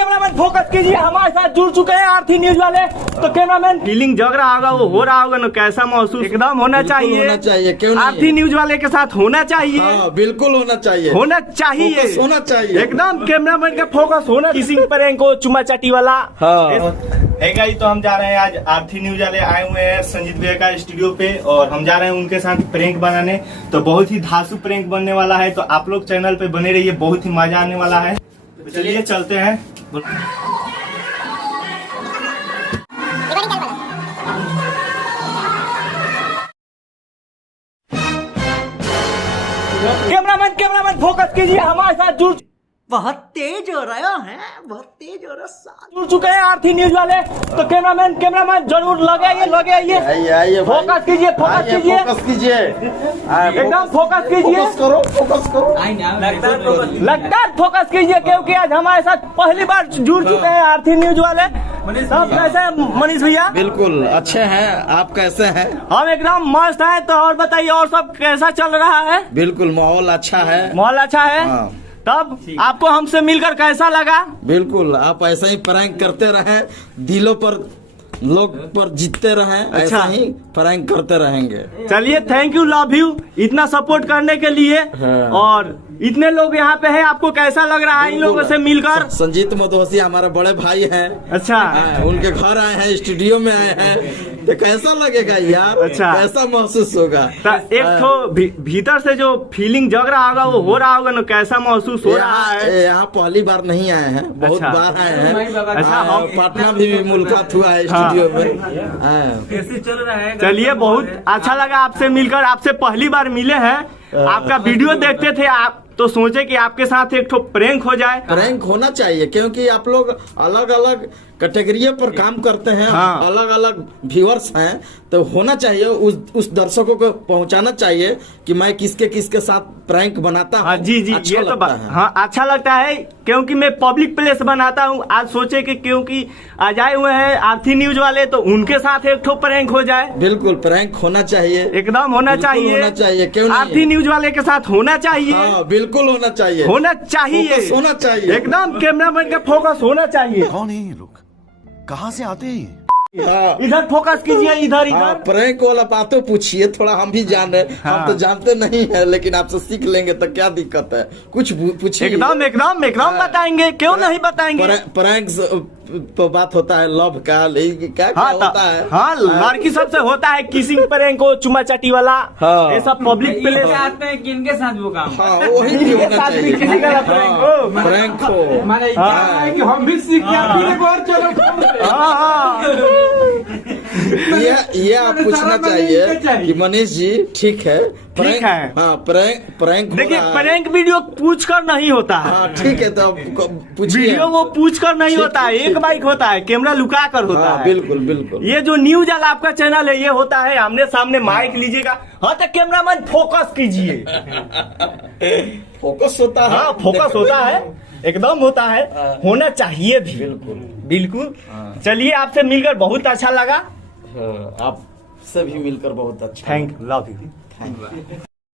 Cameraman focus कीजिए, हमारे साथ जुड़ चुके हैं आरती न्यूज वाले। तो कैमरामैन फीलिंग जग रहा होगा, वो हो रहा होगा ना, कैसा महसूस एकदम होना चाहिए, क्यों नहीं? आरती न्यूज वाले के साथ होना चाहिए। हाँ, बिल्कुल होना चाहिए, होना चाहिए, होना चाहिए एकदम कैमरामैन का फोकस होना। किसी पर को चुमा चाटी वाला। हाँ है गाइस, तो हम जा रहे हैं आज आरती न्यूज वाले आए हुए हैं संजीत भैया का स्टूडियो पे, और हम जा रहे हैं उनके साथ प्रैंक बनाने। तो बहुत ही धांसू प्रैंक बनने वाला है, तो आप लोग चैनल पे बने रहिए, बहुत ही मजा आने वाला है। तो चलिए चलते हैं। कैमरामैन फोकस कीजिए, हमारे साथ बहुत तेज हो रहा है, बहुत तेज हो रहा जुड़ चुके हैं आरती न्यूज वाले। तो कैमरामैन जरूर लगे आइए, फोकस कीजिए, एकदम फोकस कीजिए, लगातार फोकस कीजिए, क्योंकि आज हमारे साथ पहली बार जुड़ चुके हैं आरती न्यूज वाले। सब कैसे हैं मनीष भैया? बिल्कुल अच्छे हैं, आप कैसे हैं? हम एकदम मस्त हैं। तो और बताइए, और सब कैसा चल रहा है? बिल्कुल माहौल अच्छा है, माहौल अच्छा है। हाँ। तब आपको हमसे मिलकर कैसा लगा? बिल्कुल, आप ऐसा ही प्रैंक करते रहे, दिलों पर लोग पर जीतते रहे, अच्छा। ऐसा ही प्रैंक करते रहेंगे। चलिए, थैंक यू, लव यू, इतना सपोर्ट करने के लिए। हाँ। और इतने लोग यहाँ पे हैं, आपको कैसा लग रहा है इन लोगों से मिलकर? संजीत मधोसी हमारे बड़े भाई हैं। अच्छा। उनके घर आए हैं, स्टूडियो में आए हैं, तो कैसा लगेगा यार? अच्छा। कैसा महसूस होगा? तो एक तो भीतर से जो फीलिंग जग रहा होगा, वो हो रहा होगा ना, कैसा महसूस हो रहा है? यहाँ पहली बार नहीं आए हैं, बहुत अच्छा। बार आए हैं। अच्छा, हम पटना भी मुलाकात हुआ है स्टूडियो में। कैसे चल रहा है? चलिए, बहुत अच्छा लगा आपसे मिलकर, आपसे पहली बार मिले हैं। आपका वीडियो देखते थे आप, तो सोचे कि आपके साथ एक ठो प्रैंक हो जाए। प्रैंक होना चाहिए, क्योंकि आप लोग अलग अलग कैटेगरी पर काम करते हैं। हाँ। अलग अलग व्यूअर्स हैं, तो होना चाहिए, उस दर्शकों को पहुंचाना चाहिए कि मैं किसके साथ प्रैंक बनाता हूं। हाँ जी, अच्छा ये तो लगता है। हाँ, अच्छा लगता है, क्योंकि मैं पब्लिक प्लेस बनाता हूँ। आज सोचे कि क्योंकि आज आए हुए हैं आरती न्यूज वाले, तो उनके साथ एक ठो प्रैंक हो जाए। बिल्कुल, प्रैंक होना चाहिए, एकदम होना चाहिए, होना चाहिए, क्यों नहीं? आरती न्यूज वाले के साथ होना चाहिए। हाँ, बिल्कुल होना चाहिए, होना चाहिए, फोकस होना चाहिए, एकदम कैमरामैन का फोकस होना चाहिए। कौन है ये लोग, कहाँ से आते हैं? हाँ। इधर फोकस कीजिए, इधर हाँ, इधर। प्रैंक वाला बातों पूछिए, थोड़ा हम भी जान रहे। हाँ। हम तो जानते नहीं है, लेकिन आपसे सीख लेंगे तो क्या दिक्कत है? कुछ पूछिए। एकदम बताएंगे, क्यों नहीं बताएंगे? प्रैंक तो बात होता है लव का, क्या हाँ, होता है? हाँ, लड़की सबसे होता है किसिंग प्रैंक को, चुमा चाटी वाला। हाँ। ये सब पब्लिक प्लेस। चाहते हैं कि इनके साथ वो काम हाँ, वही भी होना साथ भी चाहिए। किसी का प्रैंक हो। प्रैंक हो। मैंने हाँ। कि हम भी सीख के फिर एक बार चलो। हाँ। ये आप पूछना चाहिए कि मनीष जी ठीक है, ठीक है। हाँ, प्रैंक देखिए, प्रैंक वीडियो पूछ कर नहीं होता है। हाँ, ठीक है, तो पूछिए। वीडियो वो पूछ कर नहीं ठीक, होता है, ठीक, एक बाइक होता है, कैमरा लुका कर होता हाँ, है। बिल्कुल बिल्कुल। ये जो न्यूज वाला आपका चैनल है, ये होता है आमने सामने माइक लीजिएगा। हाँ, तो कैमरामैन फोकस कीजिए। फोकस होता है। हाँ, फोकस होता है, एकदम होता है, होना चाहिए भी। बिल्कुल। चलिए, आपसे मिलकर बहुत अच्छा लगा। आपसे भी मिलकर बहुत अच्छा। Thank you, love you. Thank you.